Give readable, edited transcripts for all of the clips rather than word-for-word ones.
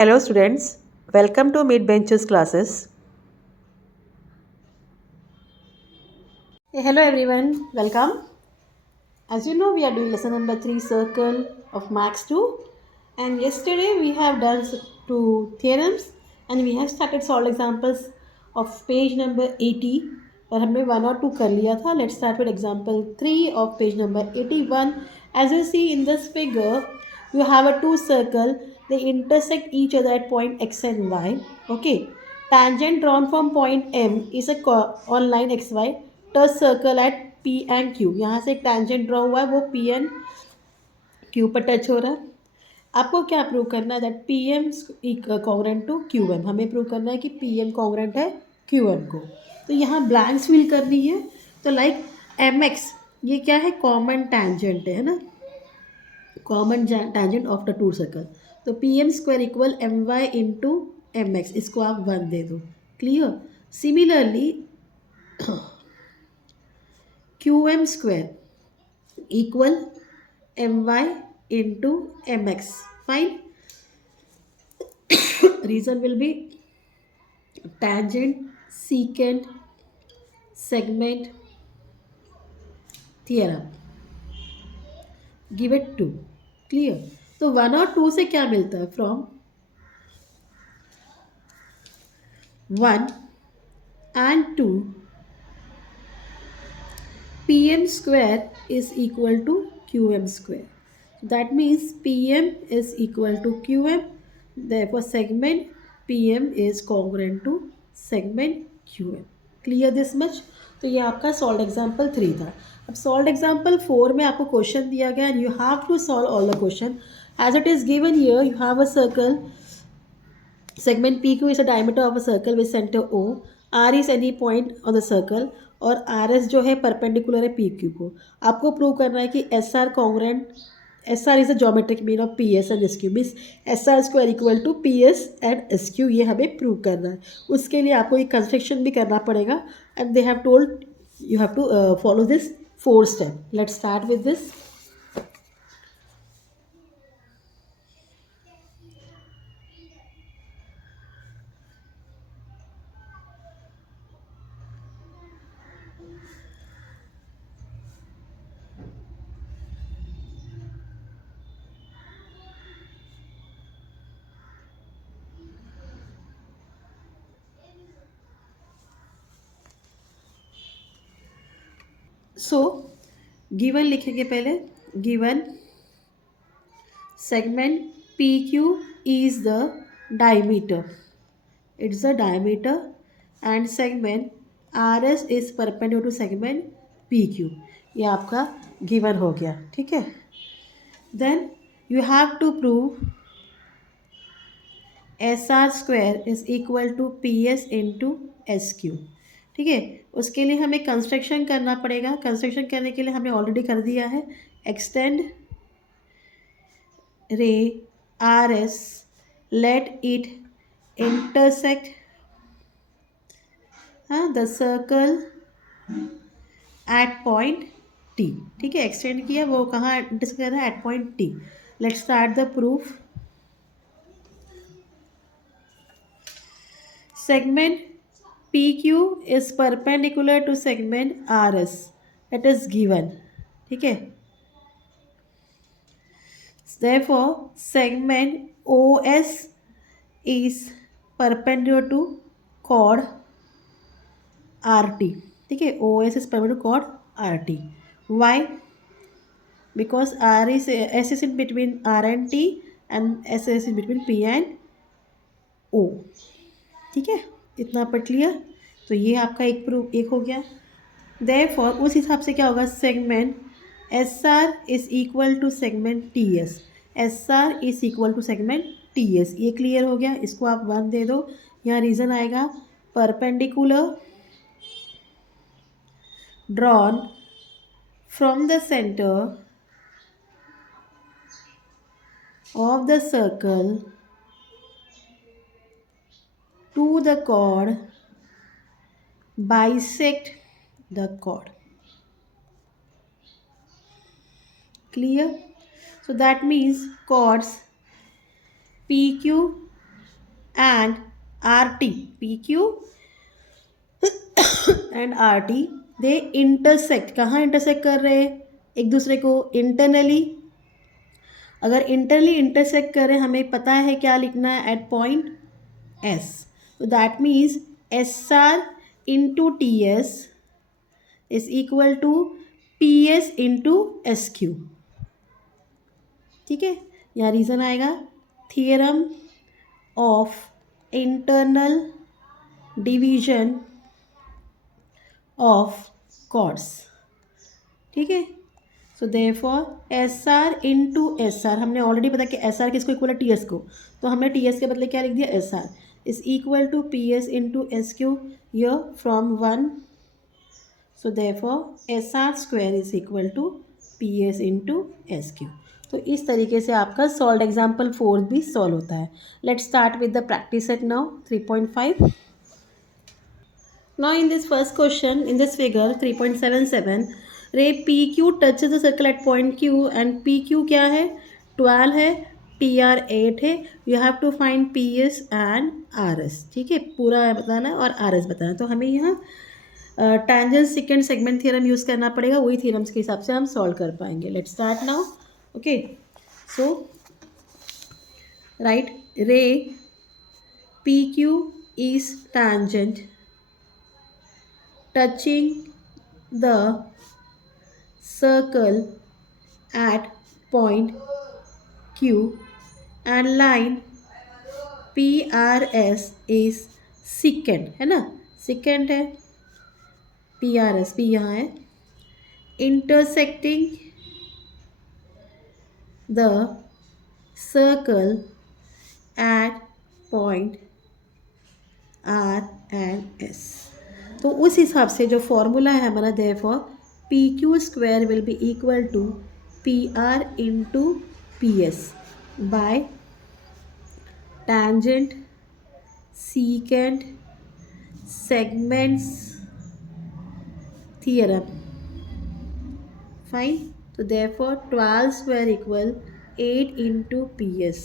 Hello students, welcome to Mid Benches classes. Hello everyone, welcome. As you know, we are doing lesson number 3 circle of Max 2, and yesterday we have done two theorems and we have started solved examples of page number 80 और हमने one और two कर लिया था. Let's start with example 3 of page number 81. As you see in this figure, you have a two circle. They intersect each other at point x and y. Okay. Tangent drawn from point M is a on line xy. Touch circle at P and Q. यहाँ से एक tangent draw हुआ है, वो P and Q पर touch हो रहा है. आपको क्या प्रूव करना है? That P M congruent to Q M. हमें प्रूव करना है कि पी एम कॉन्ग्रेंट है क्यू एम को. तो यहाँ ब्लैंक्स फिल करनी है. तो लाइक एम एक्स, ये क्या है? कॉमन टैंजेंट है ना, common tangent of the two circle. तो P M square equal M Y into M X, इसको आप 1 दे दो. Clear. Similarly Q M square equal M Y into M X. Fine. Reason will be tangent, secant, segment theorem. Give it 2. Clear. तो 1 और 2 से क्या मिलता है? From 1 and 2 pm square is equal to qm square. That means pm is equal to qm. Therefore segment pm is congruent to segment qm. Clear this much? तो ये आपका solve example 3 था. अब सॉल्व एग्जाम्पल 4 में आपको question दिया गया and you have to solve all the question as it is given here. You have a circle. Segment PQ is a diameter of a circle with center O. R is any point on the circle और RS जो है perpendicular है PQ को. आपको prove करना है कि SR congruent. SR is a geometric mean of PS and SQ. Means SR square equal to PS and SQ. ये हमें प्रूव करना है. उसके लिए आपको एक कंस्ट्रक्शन भी करना पड़ेगा and they have told you have to follow this 4 step. Let's start with this. So given लिखेंगे पहले. Given segment PQ is the diameter. It's the diameter and segment RS is perpendicular to segment PQ. ये आपका given हो गया. ठीक है. Then you have to prove SR square is equal to PS into SQ. ठीक है. उसके लिए हमें कंस्ट्रक्शन करना पड़ेगा. कंस्ट्रक्शन करने के लिए हमने ऑलरेडी कर दिया है. Extend ray RS, let it intersect the circle at point T. ठीक है. एक्सटेंड किया, वो कहाँ इंटरसेक्ट कर रहा है? At point T. Let's start the proof. segment PQ is perpendicular to segment RS. It is given. ठीक है. Therefore segment OS is perpendicular to chord RT. ठीक है. OS is perpendicular to chord RT. Why? Because S is in between R and T and S is in between P and O. ठीक है. इतना पर clear. तो ये आपका एक प्रूफ एक हो गया. Therefore उस हिसाब से क्या होगा? Segment SR is equal to segment TS. SR is equal to segment TS. ये क्लियर हो गया. इसको आप 1 दे दो. यहाँ रीज़न आएगा perpendicular drawn from the center of the circle to the chord bisect the chord. Clear? So that means chords PQ and RT, PQ and RT, they intersect. कहाँ intersect कर रहे हैं एक दूसरे को? internally. अगर इंटरली इंटरसेक्ट करें, हमें पता है क्या लिखना है एट पॉइंट एस. तो that means S R into T S is equal to P S into S Q. ठीक है, यहाँ रीज़न आएगा theorem of internal division of chords. ठीक है, so therefore S R into S R, हमने already पता कि एस आर किसको इक्वल है? टी एस को. तो हमने टी एस के बदले क्या लिख दिया? S R is equal to P S into S Q यर from 1. So therefore S R square is equal to P S into S Q. तो इस तरीके से आपका सॉल्व एग्जाम्पल 4 भी सॉल्व होता है. Let's start with the practice set now. 3.5. Now in this first question, in this figure 3.77, ray PQ touches the circle at point Q and PQ क्या है? 12 है, PR 8 है. You have to find PS and RS. ठीक है, पूरा बताना है और RS बताना है. तो हमें यहाँ tangent second segment theorem use करना पड़ेगा. वही थ्योरम्स के हिसाब से हम सॉल्व कर पाएंगे. Let's start now. Okay, so right, रे PQ is tangent touching the circle at point Q and line PRS is secant, है ना? secant है, PRS भी यहाँ है, intersecting the circle at point R and S. तो उस हिसाब से जो फॉर्मूला है हमारा, therefore P Q square will be equal to P R into P S by tangent secant segments theorem. Fine. तो therefore 12 square equal 8 into P S.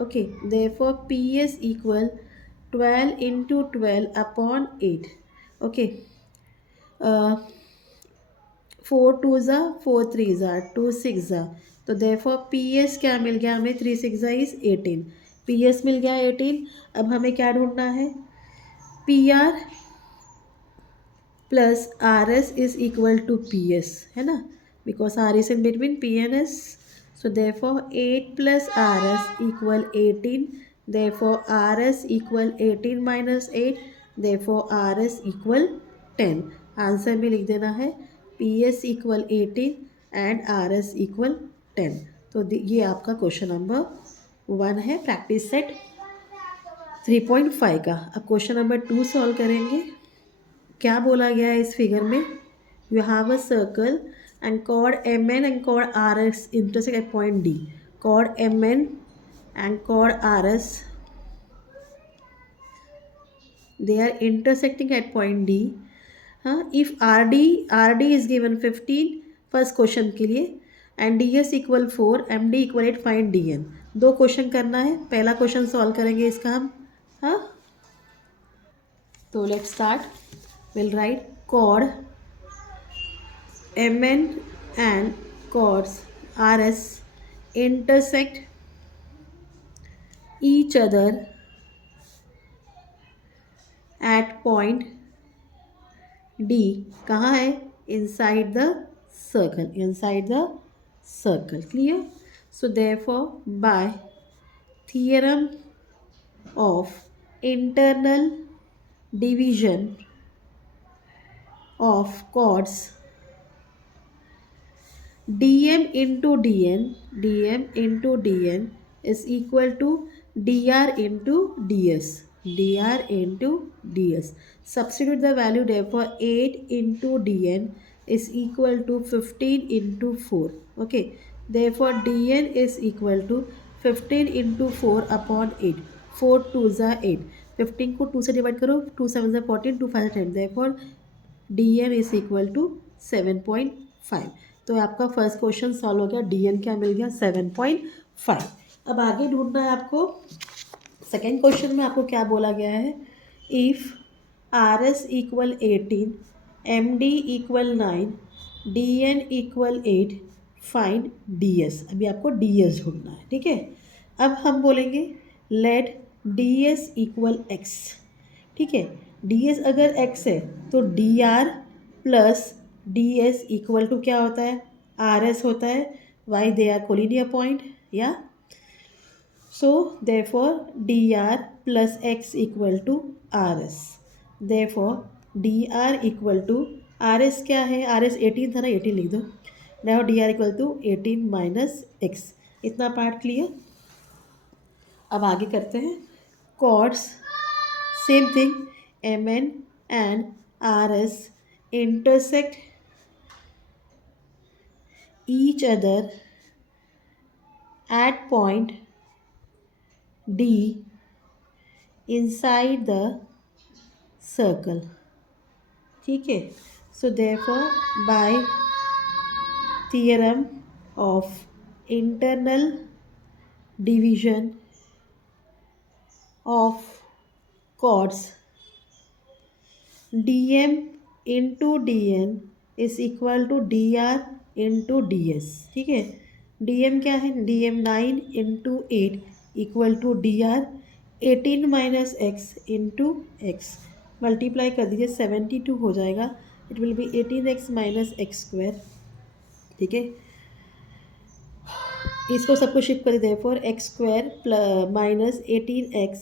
Okay, therefore P S equal 12 into 12 upon 8. Okay, 4 2 ज़ा 4 3 ज़ा 2 6 ज़ा. तो therefore P S क्या मिल गया हमें? 3 6 ज़ा is 18. P S मिल गया 18. अब हमें क्या ढूंढना है? P R plus R S is equal to P S, है ना? Because R is in between P and S. So therefore 8 plus R S equal 18. Therefore R S equal 18 minus 8. Therefore R S equal 10. Answer में लिख देना है P S equal 18 and R S equal 10. तो ये आपका question number 1 है practice set 3.5 का. अब क्वेश्चन नंबर 2 सॉल्व करेंगे. क्या बोला गया है इस फिगर में? You have a circle and chord M N and chord R S intersect at point D. Chord M N and chord RS, they are intersecting at point D. If RD is given 15 first question के लिए and DS equal 4, MD equal 8, find DN. 2 question करना है. पहला question solve करेंगे इसका हम. हाँ, तो let's start. Will write chord MN and chords RS intersect each other at point D. कहाँ है? inside the circle. Clear? So therefore by theorem of internal division of chords, dm into dn is equal to dr into ds. Substitute the value, therefore 8 into dn is equal to 15 into 4. Okay, therefore dn is equal to 15 into 4 upon 8. 4 2 ज़ा 8. 15 को 2 से divide करो. 2 7 ज़ा 14, 2 5 10. therefore dn is equal to 7.5. तो आपका first question solve हो गया. dn क्या मिल गया? 7.5. अब आगे ढूंढना है आपको सेकेंड क्वेश्चन में आपको क्या बोला गया है, if R S equal 18, M D equal 9, D N equal 8, find D S. अभी आपको डी एस ढूंढना है, ठीक है। अब हम बोलेंगे let D S equal X, ठीक है। डी एस अगर एक्स है तो D R plus D S equal to क्या होता है, आर एस होता है। Why, they are collinear point, या so therefore dr plus x equal to rs, therefore dr equal to rs क्या है, rs 18 था ना, 18 लिख दो। now dr equal to 18 minus x। इतना पार्ट क्लियर। अब आगे करते हैं chords, same thing, mn and rs intersect each other at point D inside the circle, ठीक है। सो therefore by theorem of internal division of chords, dm into dn is equal to dr into ds, ठीक है। dm क्या है, dm 9 into 8 equal to D R 18 minus X into X, multiply कर दीजिए 72 हो जाएगा। It will be 18x minus X square, ठीक है। इसको सबको शिफ्ट कर दीजिए, four X square minus 18x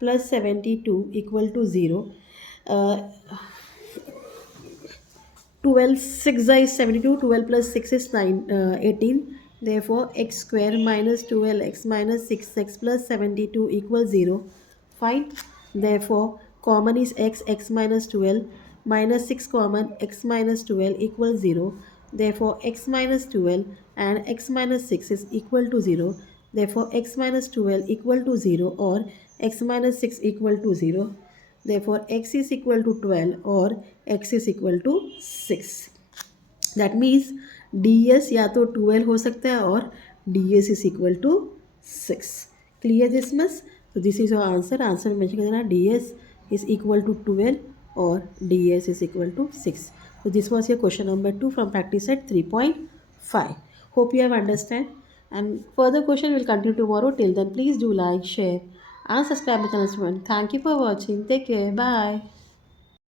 plus 72 equal to 0। 12 6 is 72, 12 plus 6 is 18, therefore x square minus 12x minus 6x plus 72 equals 0. Fine. Therefore common is x minus 12 minus 6 common, x minus 12 equals 0. Therefore x minus 12 and x minus 6 is equal to 0. Therefore x minus 12 equal to 0 or x minus 6 equal to 0. Therefore x is equal to 12 or x is equal to 6. That means ds या तो 12 हो सकता है और ds is equal to 6. Clear this much? So this is your answer. Answer में mention कर देना ds is equal to 12 or ds is equal to 6. So this was your question number 2 from practice set 3.5. Hope you have understand. And further question will continue tomorrow. Till then, please do like, share and subscribe my channel. Thank you for watching. Take care. Bye.